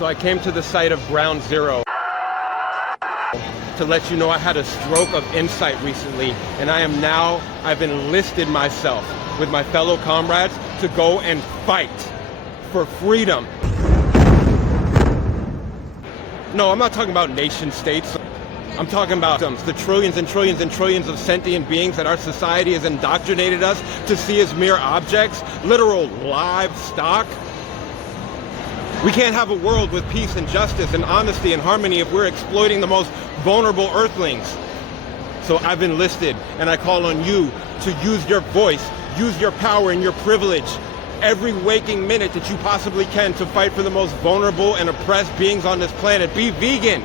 So I came to the site of Ground Zero to let you know I had a stroke of insight recently, and I've enlisted myself with my fellow comrades to go and fight for freedom. No, I'm not talking about nation states. I'm talking about the trillions and trillions and trillions of sentient beings that our society has indoctrinated us to see as mere objects, literal livestock. We can't have a world with peace and justice and honesty and harmony if we're exploiting the most vulnerable earthlings. So I've enlisted, and I call on you to use your voice, use your power and your privilege every waking minute that you possibly can to fight for the most vulnerable and oppressed beings on this planet. Be vegan.